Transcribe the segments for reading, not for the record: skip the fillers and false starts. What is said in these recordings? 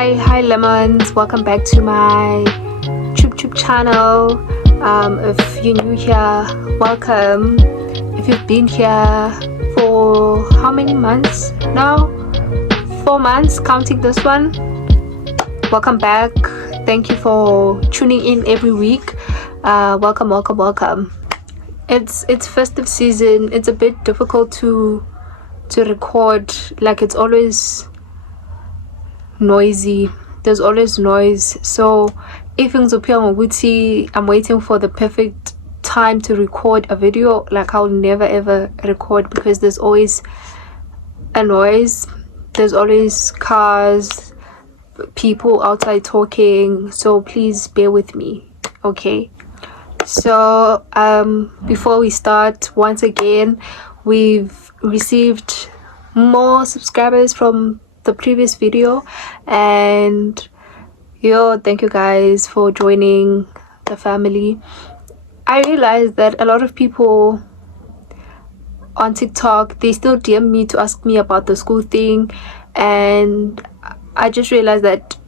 Hi lemons, welcome back to my Chup channel. If you're new here, welcome. If you've been here for how many months now? 4 months, counting this one. Welcome back. Thank you for tuning in every week. Welcome. It's festive season. It's a bit difficult to record. Like, it's always noisy. There's always noise. So if I'm waiting for the perfect time to record a video, like I'll never ever record because there's always a noise. There's always cars, people outside talking. So please bear with me, okay? So before we start, once again, we've received more subscribers from the previous video, and thank you guys for joining the family. I realized that a lot of people on TikTok, they still DM me to ask me about the school thing, and I just realized that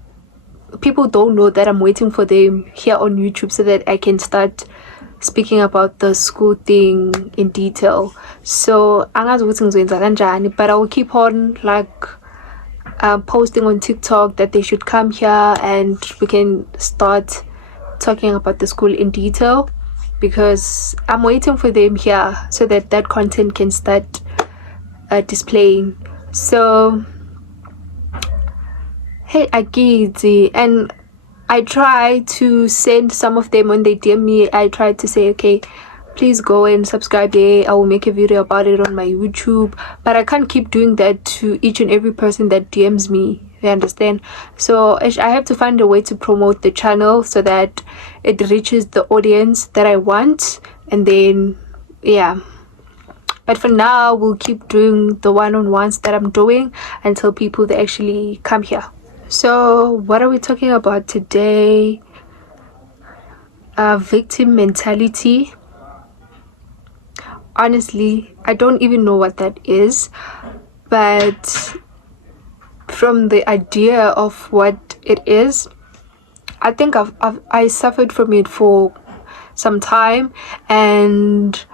people don't know that I'm waiting for them here on YouTube so that I can start speaking about the school thing in detail. So but I will keep on posting on TikTok that they should come here and we can start talking about the school in detail, because I'm waiting for them here so that content can start displaying. So hey Agidi, and I try to send some of them when they DM me. I try to say, okay, please go and subscribe there. I will make a video about it on my YouTube, but I can't keep doing that to each and every person that DMs me, you understand? So I have to find a way to promote the channel so that it reaches the audience that I want, and then yeah. But for now, we'll keep doing the one-on-ones that I'm doing until people they actually come here. So what are we talking about today? Victim mentality. Honestly, I don't even know what that is, but from the idea of what it is, I think I suffered from it for some time, and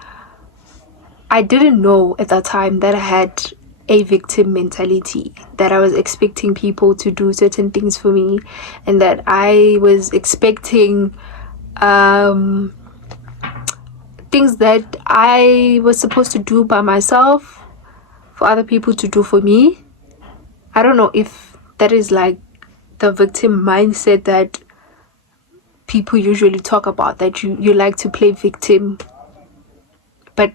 I didn't know at that time that I had a victim mentality, that I was expecting people to do certain things for me, and that I was expecting things that I was supposed to do by myself for other people to do for me. I don't know if that is like the victim mindset that people usually talk about, that you like to play victim. But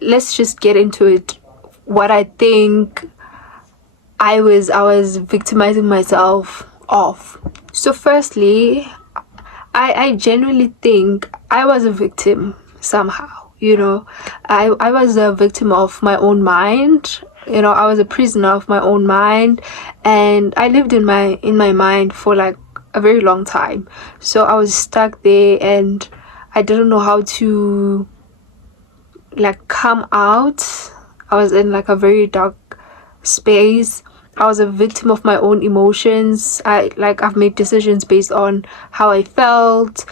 let's just get into it. What I think I was victimizing myself of. So firstly, I genuinely think I was a victim somehow. I was a victim of my own mind. I was a prisoner of my own mind, and I lived in my mind for like a very long time. So I was stuck there, and I didn't know how to like come out. I was in like a very dark space. I was a victim of my own emotions. I've made decisions based on how I felt.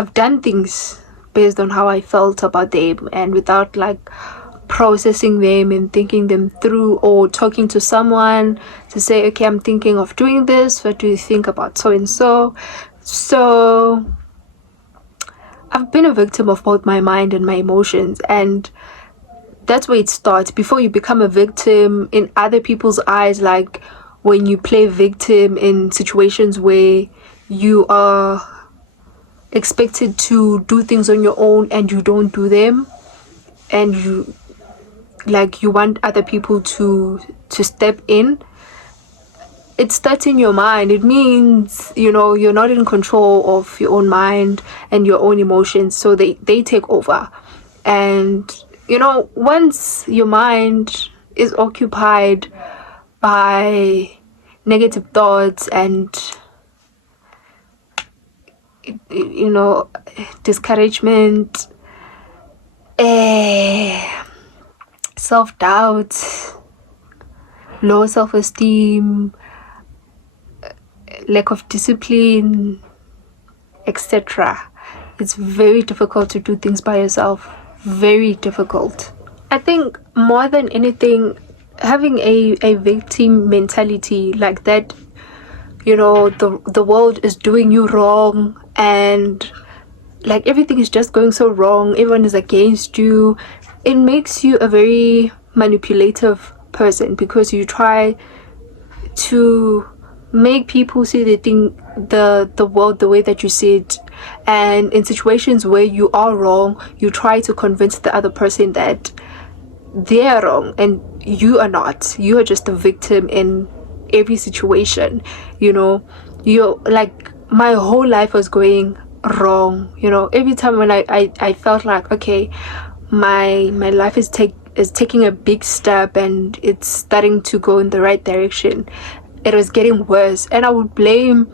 I've done things based on how I felt about them, and without like processing them and thinking them through, or talking to someone to say, okay, I'm thinking of doing this, what do you think about so and so? So I've been a victim of both my mind and my emotions, and that's where it starts. Before you become a victim in other people's eyes, like when you play victim in situations where you are expected to do things on your own and you don't do them, and you want other people to step in, it starts in your mind. It means you're not in control of your own mind and your own emotions, so they take over. And once your mind is occupied by negative thoughts and discouragement, self-doubt, low self-esteem, lack of discipline, etc. It's very difficult to do things by yourself. Very difficult. I think more than anything, having a victim mentality like that, the world is doing you wrong, and like everything is just going so wrong, everyone is against you. It makes you a very manipulative person, because you try to make people see the world the way that you see it, and in situations where you are wrong, you try to convince the other person that they are wrong and you are not. You are just a victim in every situation. You're like, my whole life was going wrong. Every time when I felt like, okay, my life is taking a big step and it's starting to go in the right direction, it was getting worse, and I would blame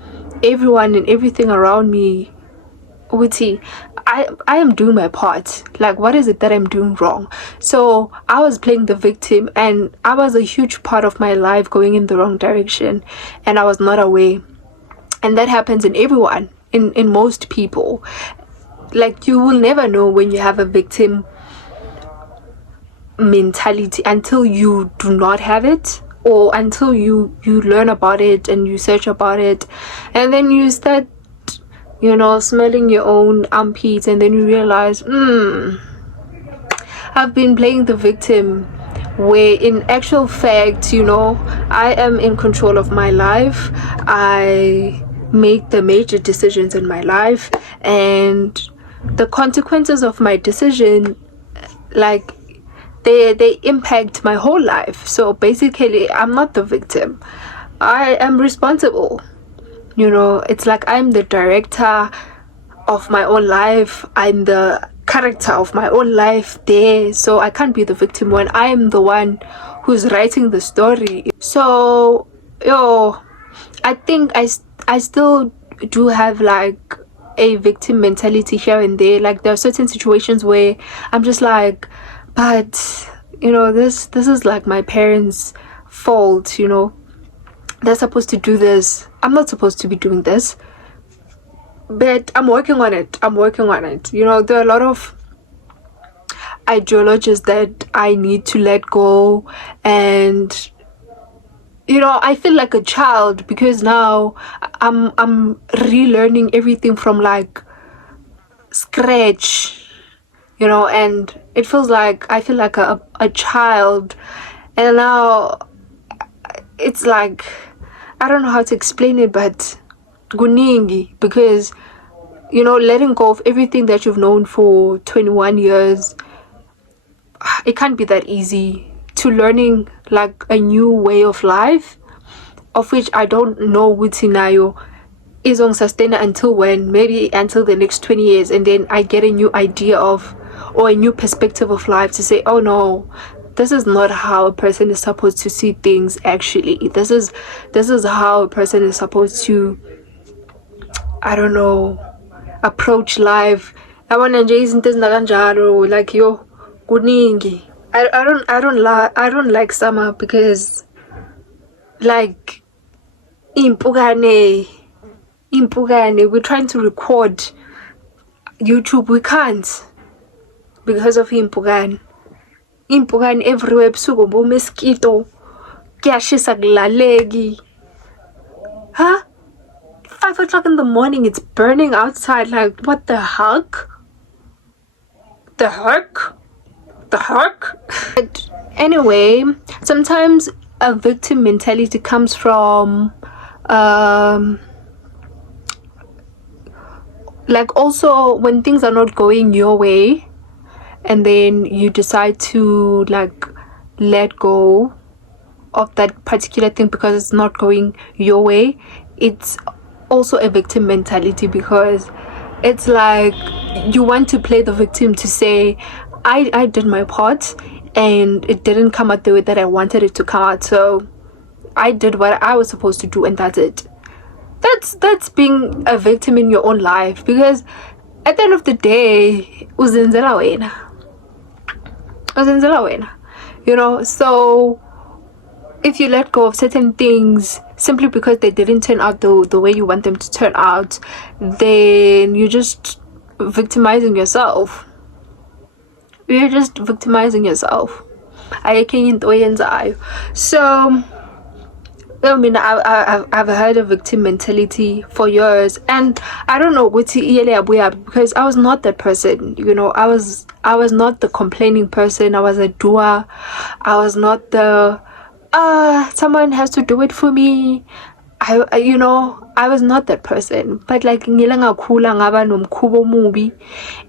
everyone and everything around me. Uti, I am doing my part. Like, what is it that I'm doing wrong? So I was playing the victim, and I was a huge part of my life going in the wrong direction, and I was not aware. And that happens in everyone, in most people. Like, you will never know when you have a victim mentality until you do not have it, or until you learn about it and you search about it, and then you start smelling your own armpits, and then you realize, I've been playing the victim, where in actual fact, I am in control of my life. I make the major decisions in my life, and the consequences of my decision, like, they impact my whole life. So basically, I'm not the victim. I am responsible. It's like I'm the director of my own life. I'm the character of my own life there. So I can't be the victim when I am the one who's writing the story. So, I think I still do have like a victim mentality here and there. Like, there are certain situations where I'm just like, but this is like my parents' fault. They're supposed to do this. I'm not supposed to be doing this. But I'm working on it. There are a lot of ideologies that I need to let go. And, I feel like a child, because now I'm relearning everything from like scratch. And it feels like I feel like a child. And now it's like, I don't know how to explain it, but guningi, because letting go of everything that you've known for 21 years, it can't be that easy. To learning like a new way of life, of which I don't know what scenario is on sustain until when, maybe until the next 20 years, and then I get a new idea of, or a new perspective of life, to say, oh no, this is not how a person is supposed to see things. Actually, this is how a person is supposed to, I don't know, approach life. I want to like yo kuningi. I don't like summer, because like impugane, we're trying to record YouTube, we can't, because of impugane everywhere. Busuku bo mosquito kuyashisa kulaleki, huh? 5 o'clock in the morning, it's burning outside. Like, what the heck? But anyway, sometimes a victim mentality comes from like, also when things are not going your way, and then you decide to like let go of that particular thing because it's not going your way. It's also a victim mentality, because it's like you want to play the victim, to say, I did my part and it didn't come out the way that I wanted it to come out, so I did what I was supposed to do, and that's it. That's being a victim in your own life, because at the end of the day, uzenzela wena, so if you let go of certain things simply because they didn't turn out the way you want them to turn out, then you're just victimizing yourself. You're just victimizing yourself. So I mean, I've heard of victim mentality for years, and I don't know because I was not that person. I was not the complaining person. I was a doer. I was not the someone has to do it for me. I was not that person. But like ngila ngakhula ngaba nomkhubo mubi,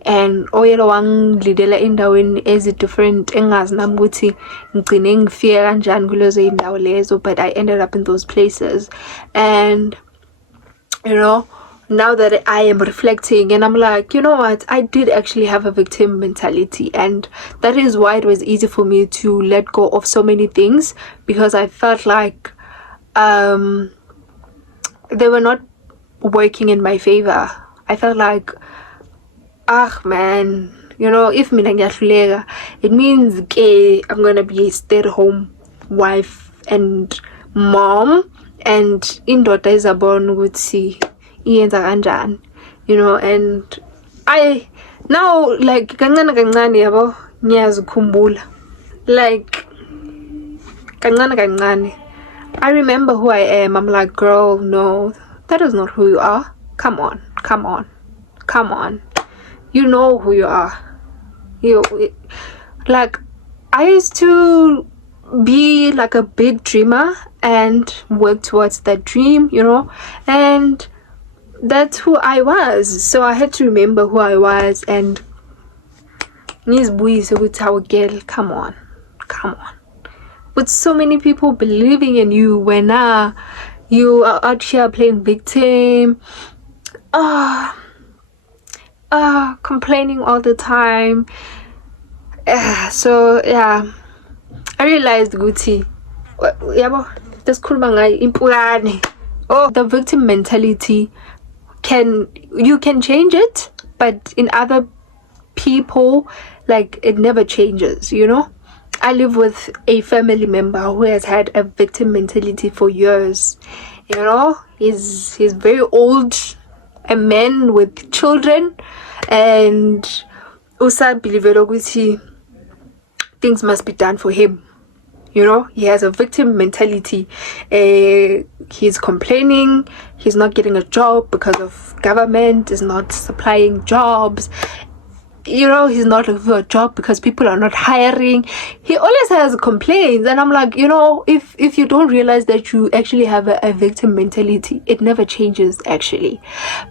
and oyelo wangilidela endaweni different engazi nami ukuthi ngigcine ngifike kanjani kulezo indawo lezo, but I ended up in those places. And now that I am reflecting and I'm like, you know what, I did actually have a victim mentality, and that is why it was easy for me to let go of so many things, because I felt like they were not working in my favor. I felt like, man, if mina ngiyahluleka, it means I'm gonna be a stay-at-home wife and mom, and indoda izabona ukuthi iyenza kanjani, and I now, like, kancane yabo ngiyazikhumbula, like kancane I remember who I am. I'm like, girl, no, that is not who you are. Come on. You know who you are. Like, I used to be like a big dreamer and work towards that dream, and that's who I was. So I had to remember who I was, and girl, come on. With so many people believing in you when you are out here playing victim, complaining all the time. So yeah, I realized Guti, this the victim mentality you can change it, but in other people, like, it never changes, I live with a family member who has had a victim mentality for years. He's very old, a man with children, and usa believe things must be done for him. He has a victim mentality. He's complaining. He's not getting a job because of government is not supplying jobs. He's not looking for a job because people are not hiring. He always has complaints, and I'm like, if you don't realize that you actually have a victim mentality, it never changes actually,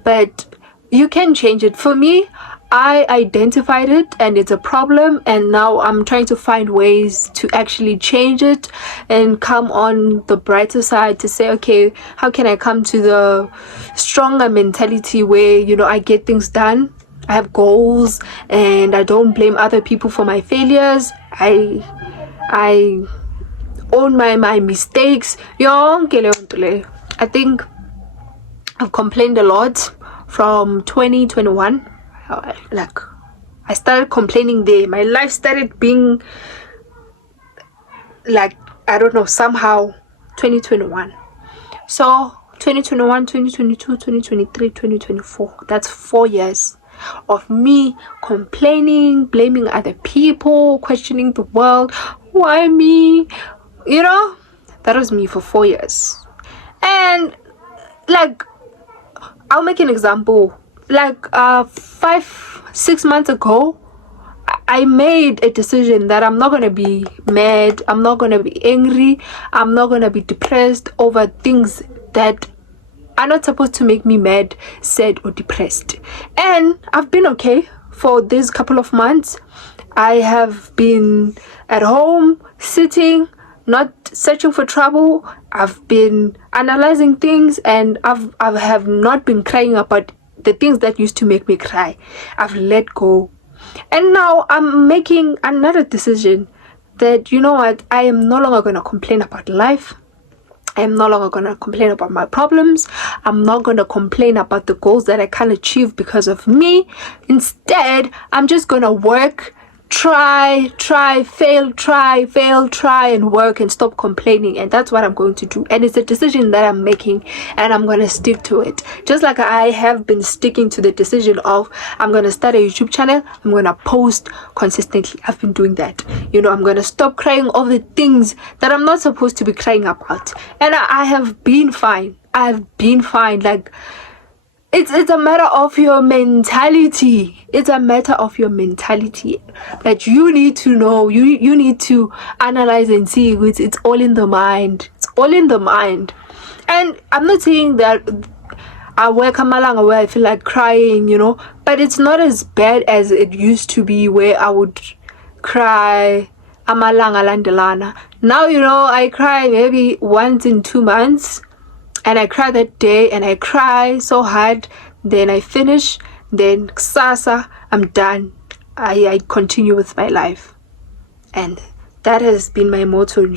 but you can change it. For me, I identified it and it's a problem, and now I'm trying to find ways to actually change it and come on the brighter side to say, okay, how can I come to the stronger mentality where I get things done, I have goals, and I don't blame other people for my failures. I own my mistakes. I think I've complained a lot from 2021. Like, I started complaining there. My life started being like, I don't know, somehow 2021. So 2021, 2022, 2023, 2024. That's 4 years of me complaining, blaming other people, questioning the world. Why me? That was me for 4 years. And like, I'll make an example. Like 5-6 months ago, I made a decision that I'm not gonna be mad, I'm not gonna be angry, I'm not gonna be depressed over things that are not supposed to make me mad, sad, or depressed. And I've been okay for this couple of months. I have been at home, sitting, not searching for trouble. I've been analyzing things, and I have not been crying about the things that used to make me cry. I've let go. And now I'm making another decision that, I am no longer going to complain about life. I'm no longer going to complain about my problems. I'm not going to complain about the goals that I can't achieve because of me. Instead, I'm just going to work, try, fail, and work and stop complaining. And that's what I'm going to do. And it's a decision that I'm making, and I'm going to stick to it. Just like I have been sticking to the decision of I'm going to start a YouTube channel. I'm going to post consistently. I've been doing that. You know, I'm going to stop crying over the things that I'm not supposed to be crying about. And I have been fine. I've been fine. Like, it's a matter of your mentality. It's a matter of your mentality that you need to know. You need to analyze and see. It's all in the mind. It's all in the mind. And I'm not saying that I work a malanga where I feel like crying, you know, but it's not as bad as it used to be, where I would cry amalanga landelana. Now, you know, I cry maybe once in 2 months. And I cry that day, and I cry so hard. Then I finish. Then ksasa, I'm done. I continue with my life. And that has been my motto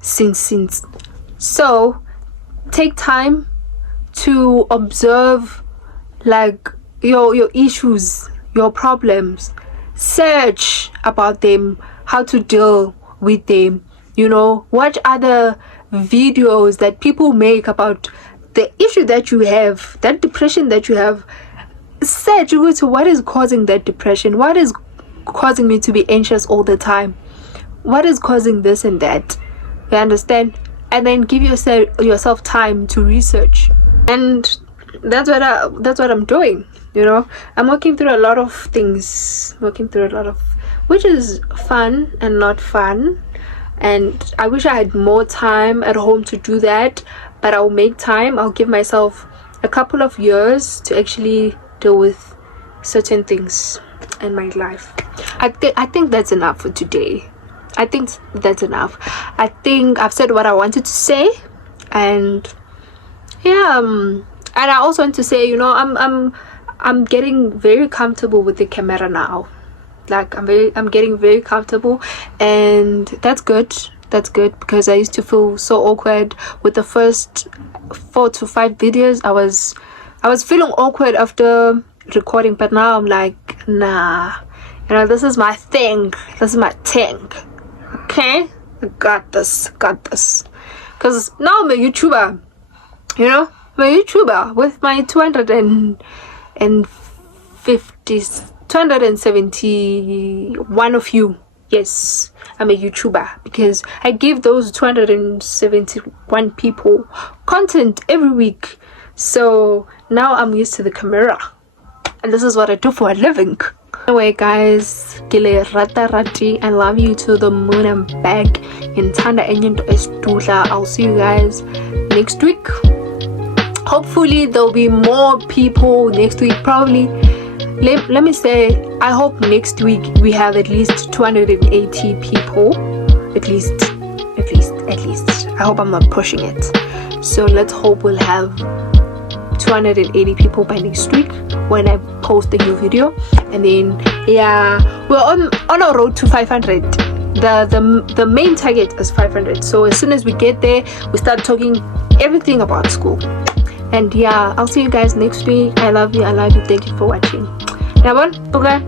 since. So take time to observe, like, your issues, your problems. Search about them, how to deal with them. You know, watch other videos that people make about the issue that you have, that depression that you have. Search into what is causing that depression, what is causing me to be anxious all the time, what is causing this and that. You understand? And then give yourself time to research. And that's what I'm doing. You know, I'm working through a lot of things, which is fun and not fun. And I wish I had more time at home to do that, but I'll make time. I'll give myself a couple of years to actually deal with certain things in my life. I think that's enough for today. I think that's enough. I think I've said what I wanted to say, and yeah. And I also want to say, you know, I'm getting very comfortable with the camera now. Like, I'm getting very comfortable, and that's good. Because I used to feel so awkward with the first 4 to 5 videos. I was feeling awkward after recording, but now I'm like, nah, you know, this is my thing. Okay, I got this. Because now I'm a YouTuber. You know, I'm a YouTuber with my 271 of you. Yes, I'm a YouTuber because I give those 271 people content every week. So now I'm used to the camera, and this is what I do for a living. Anyway, guys, kile rata rati, I love you to the moon and back. In Tanda Enyendo Estula. I'll see you guys next week. Hopefully there'll be more people next week. Probably, let me say, I hope next week we have at least 280 people. At least. I hope I'm not pushing it. So let's hope we'll have 280 people by next week when I post a new video. And then, yeah, we're on a road to 500. The main target is 500. So as soon as we get there, we start talking everything about school. And yeah, I'll see you guys next week. I love you. Thank you for watching. Yabon, okay.